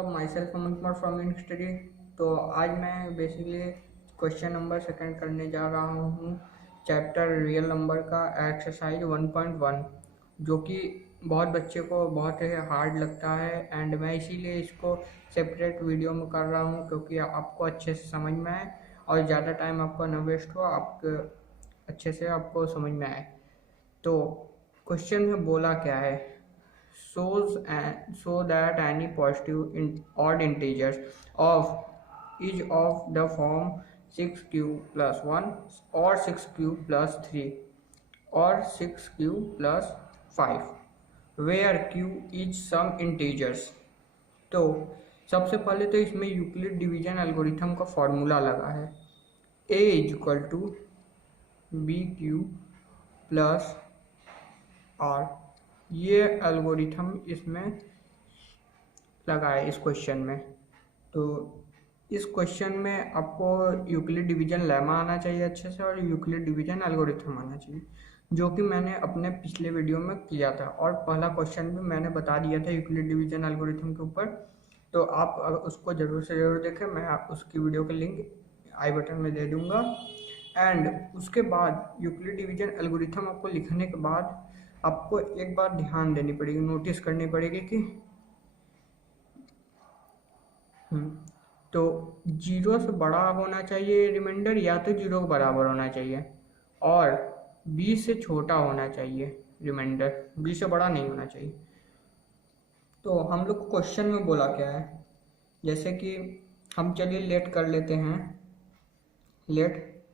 सब my self Aman Kumar from in study. तो आज मैं बेसिकली क्वेश्चन नंबर सेकंड करने जा रहा हूँ चैप्टर रियल नंबर का एक्सरसाइज 1.1, जो कि बहुत बच्चे को बहुत ही हार्ड लगता है। एंड मैं इसीलिए इसको सेपरेट वीडियो में कर रहा हूँ क्योंकि आपको अच्छे से समझ में आए और ज़्यादा टाइम आपका न वेस्ट हो, आपको अच्छे से आपको समझ में आए। तो क्वेश्चन में बोला क्या है, so that any positive odd integers is of the form 6q plus 1 or 6q plus 3 or 6q plus 5 where q is some integers। तो सबसे पहले तो इसमें यूक्लिड डिवीजन एल्गोरिथम का फॉर्मूला लगा है, a equal to B Q plus R. ये algorithm इसमें लगा है इस क्वेश्चन में। तो इस क्वेश्चन में आपको यूक्लिड डिवीजन लेमा आना चाहिए अच्छे से और यूक्लिड डिवीजन एल्गोरिथम आना चाहिए, जो कि मैंने अपने पिछले वीडियो में किया था और पहला क्वेश्चन भी मैंने बता दिया था यूक्लिड डिवीजन एल्गोरिथम के ऊपर। तो आप उसको ज़रूर से ज़रूर देखें, मैं आप उसकी वीडियो का लिंक आई बटन में दे दूँगा। एंड उसके बाद यूक्लिड डिवीजन एल्गोरिथम आपको लिखने के बाद आपको एक बात ध्यान देनी पड़ेगी, नोटिस करनी पड़ेगी कि तो जीरो से बड़ा होना चाहिए रिमाइंडर या तो जीरो के बराबर होना चाहिए और बी से छोटा होना चाहिए रिमाइंडर, बी से बड़ा नहीं होना चाहिए। तो हम लोग क्वेश्चन में बोला क्या है, जैसे कि हम चलिए लेट कर लेते हैं, लेट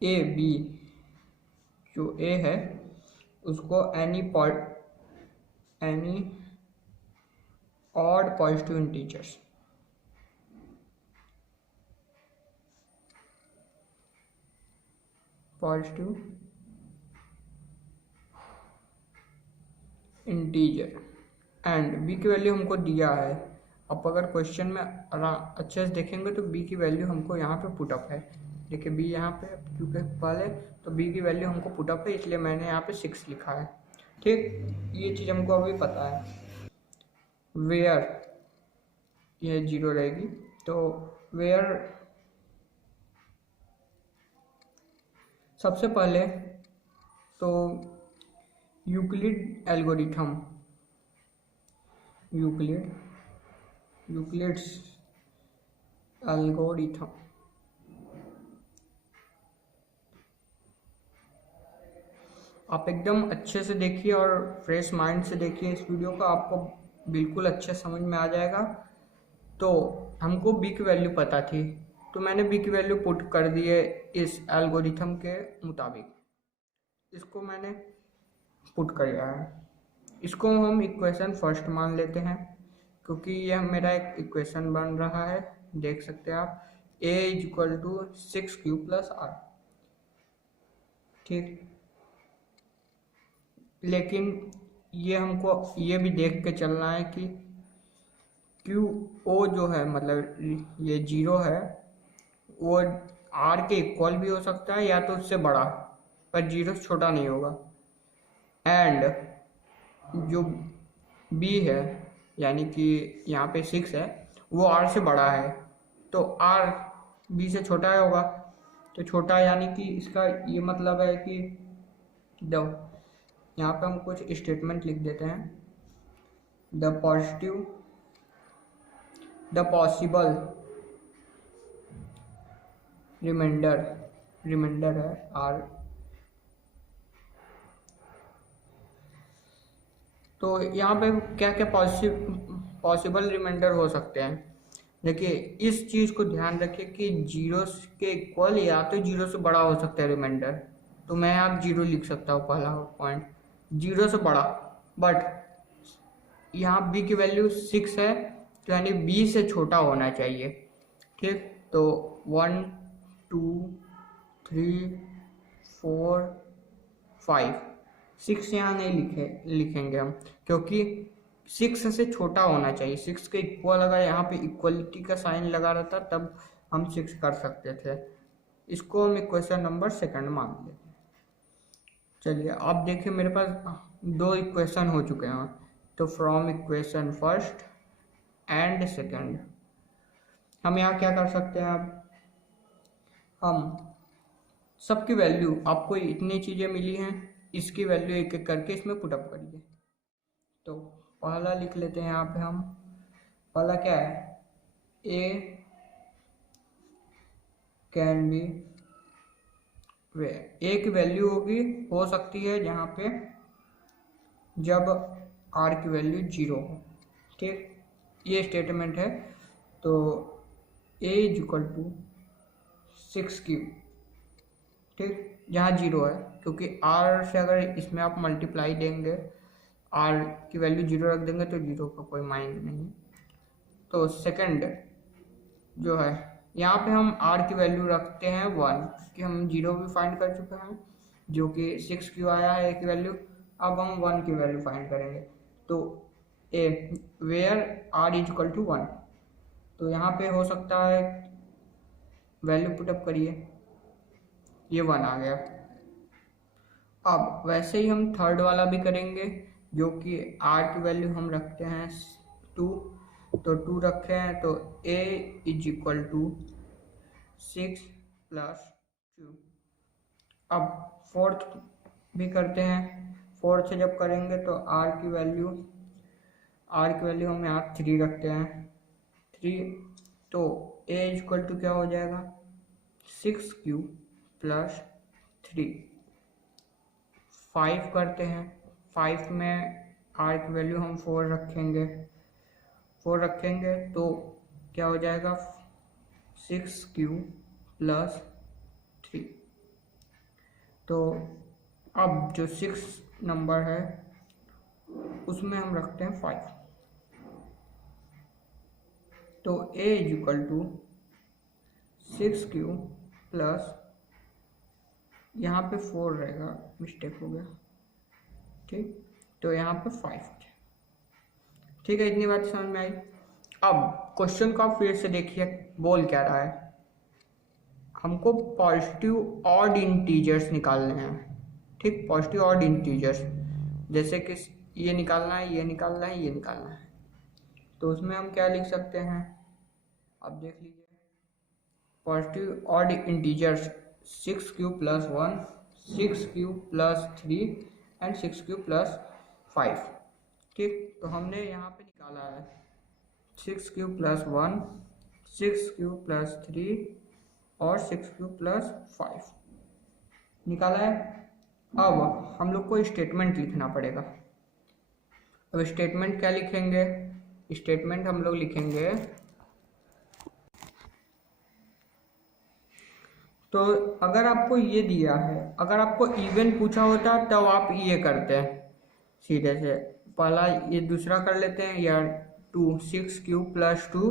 ए बी, जो ए है उसको any odd positive integers and B की वैल्यू हमको दिया है। अब अगर क्वेश्चन में अच्छे से देखेंगे तो बी की वैल्यू हमको यहाँ पे पुटअप है। देखिए बी यहाँ पे क्योंकि पहले तो बी की वैल्यू हमको पुटअप है, इसलिए मैंने यहाँ पे 6 लिखा है। ठीक, ये चीज़ हमको अभी पता है। वेयर ये 0 रहेगी, तो वेयर सबसे पहले तो यूक्लिड्स एल्गोरिथम आप एकदम अच्छे से देखिए और फ्रेश माइंड से देखिए इस वीडियो का, आपको बिल्कुल अच्छे समझ में आ जाएगा। तो हमको बी की वैल्यू पता थी तो मैंने बी की वैल्यू पुट कर दी है इस एल्गोरिथम के मुताबिक, इसको मैंने पुट कर दिया है। इसको हम इक्वेशन फर्स्ट मान लेते हैं क्योंकि यह मेरा एक इक्वेशन बन रहा है, देख सकते हैं आप, a equal to 6q plus R. ठीक, लेकिन ये हमको ये भी देख के चलना है कि क्यू ओ जो है मतलब ये 0 है वो आर के इक्वल भी हो सकता है या तो उससे बड़ा, पर 0 से छोटा नहीं होगा। एंड जो बी है यानी कि यहाँ पे 6 है वो आर से बड़ा है, तो आर बी से छोटा होगा। तो छोटा यानी कि इसका ये मतलब है कि यहाँ पे हम कुछ स्टेटमेंट लिख देते हैं, द पॉसिबल रिमाइंडर है आर। तो यहाँ पे क्या क्या पॉसिबल रिमाइंडर हो सकते हैं। देखिए इस चीज़ को ध्यान रखिए कि 0 के इक्वल या तो 0 से बड़ा हो सकता है रिमाइंडर, तो मैं आप 0 लिख सकता हूँ पहला पॉइंट, 0 से बड़ा। बट यहाँ बी की वैल्यू 6 है तो यानी बी से छोटा होना चाहिए। ठीक, तो 1 2 3 4 5 6 यहाँ नहीं लिखेंगे हम क्योंकि 6 से छोटा होना चाहिए। 6 के इक्वल अगर यहाँ पे इक्वलिटी का साइन लगा रहता तब हम 6 कर सकते थे। इसको हम इक्वेशन नंबर सेकंड मान लेते हैं। चलिए आप देखिए मेरे पास 2 इक्वेशन हो चुके हैं, तो from equation first and second. हम यहाँ क्या कर सकते हैं, अब हम सबकी वैल्यू, आपको इतनी चीज़ें मिली हैं, इसकी वैल्यू एक एक करके इसमें पुटअप करिए। तो पहला लिख लेते हैं यहाँ पे हम, पहला क्या है, ए कैन बी वे, ए की वैल्यू होगी, हो सकती है जहाँ पे जब आर की वैल्यू 0 हो। ठीक, ये स्टेटमेंट है। तो ए इज इक्वल टू 6 क्यूब, ठीक, जहाँ 0 है, क्योंकि आर से अगर इसमें आप मल्टीप्लाई देंगे, आर की वैल्यू 0 रख देंगे तो 0 का कोई मायने नहीं। तो सेकंड जो है, यहाँ पे हम आर की वैल्यू रखते हैं 1, कि हम 0 भी फाइंड कर चुके हैं, जो कि 6 क्यों आया है ए की वैल्यू। अब हम 1 की वैल्यू फाइंड करेंगे। तो A where R is equal to 1, तो यहाँ पे हो सकता है, वैल्यू पुटअप करिए, ये 1 आ गया। अब वैसे ही हम थर्ड वाला भी करेंगे, जो कि आर की वैल्यू हम रखते हैं 2, तो 2 रखे हैं, तो a is equal to 6 plus 2। अब फोर्थ भी करते हैं, फोर्थ से जब करेंगे तो आर की वैल्यू हम यहाँ 3 रखते हैं, 3, तो a इज इक्वल टू क्या हो जाएगा, 6 क्यूब प्लस 3। 5 करते हैं, 5 में आर की वैल्यू हम 4 रखेंगे, तो क्या हो जाएगा, 6 क्यूब प्लस 3। तो अब जो 6 नंबर है उसमें हम रखते हैं 5, तो a is equal to 6 cube plus, यहाँ पे 4 रहेगा, मिस्टेक हो गया, ठीक, तो यहाँ पे 5। ठीक है, इतनी बात समझ में आई। अब क्वेश्चन को फिर से देखिए, बोल क्या रहा है, हमको पॉजिटिव ऑड इंटीजर्स निकालने हैं। ठीक, पॉजिटिव ऑड इंटीजर्स, जैसे कि ये निकालना है, ये निकालना है, ये निकालना है। तो उसमें हम क्या लिख सकते हैं, अब देख लीजिए, positive odd integers 6 cube plus 1, 6 cube plus 3 and 6 cube plus 5। ठीक, तो हमने यहाँ पे निकाला है 6 क्यूब प्लस 1, 6 क्यूब प्लस 3 और 6 क्यूब प्लस 5 निकाला है। अब हम लोग को स्टेटमेंट लिखना पड़ेगा। अब स्टेटमेंट क्या लिखेंगे, स्टेटमेंट हम लोग लिखेंगे, तो अगर आपको ये दिया है, अगर आपको इवन पूछा होता तब आप ये करते हैं सीधे से, पहला ये दूसरा कर लेते हैं, या 2, 6 क्यूब प्लस 2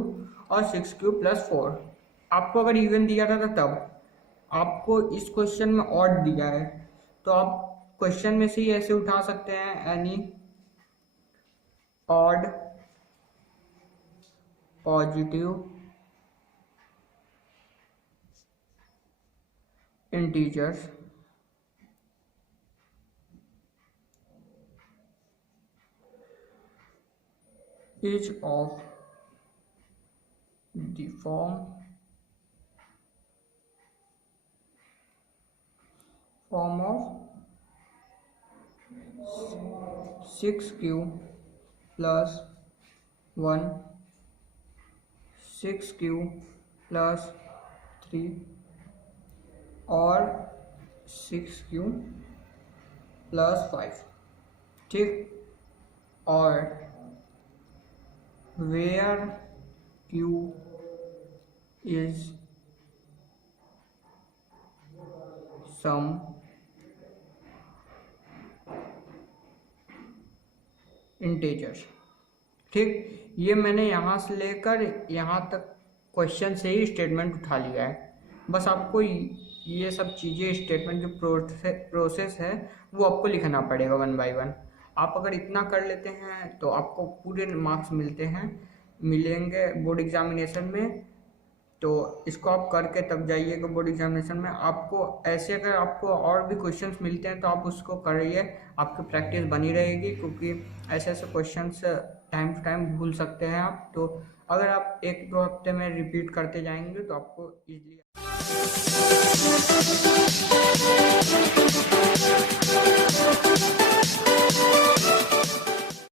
और 6 क्यूब प्लस 4। आपको अगर इवन दिया था तब, आपको इस क्वेश्चन में ऑड दिया है, तो आप क्वेश्चन में से ही ऐसे उठा सकते हैं, any odd positive integers is of the form of 6 cube plus 1, 6 cube plus 3 और 6 क्यूब प्लस 5। ठीक, और where Q is some integers. ठीक, ये मैंने यहाँ से लेकर यहाँ तक क्वेश्चन से ही स्टेटमेंट उठा लिया है। बस आपको ये सब चीज़ें, स्टेटमेंट जो प्रोसेस है वो आपको लिखना पड़ेगा 1 बाय 1। आप अगर इतना कर लेते हैं तो आपको पूरे मार्क्स मिलेंगे बोर्ड एग्जामिनेशन में तो इसको आप करके तब जाइएगा बोर्ड एग्जामिनेशन में। आपको ऐसे अगर आपको और भी क्वेश्चंस मिलते हैं तो आप उसको करिए, आपकी प्रैक्टिस बनी रहेगी, क्योंकि ऐसे ऐसे क्वेश्चंस टाइम टू टाइम भूल सकते हैं आप। तो अगर आप 1-2 हफ्ते में रिपीट करते जाएंगे तो आपको ईजिली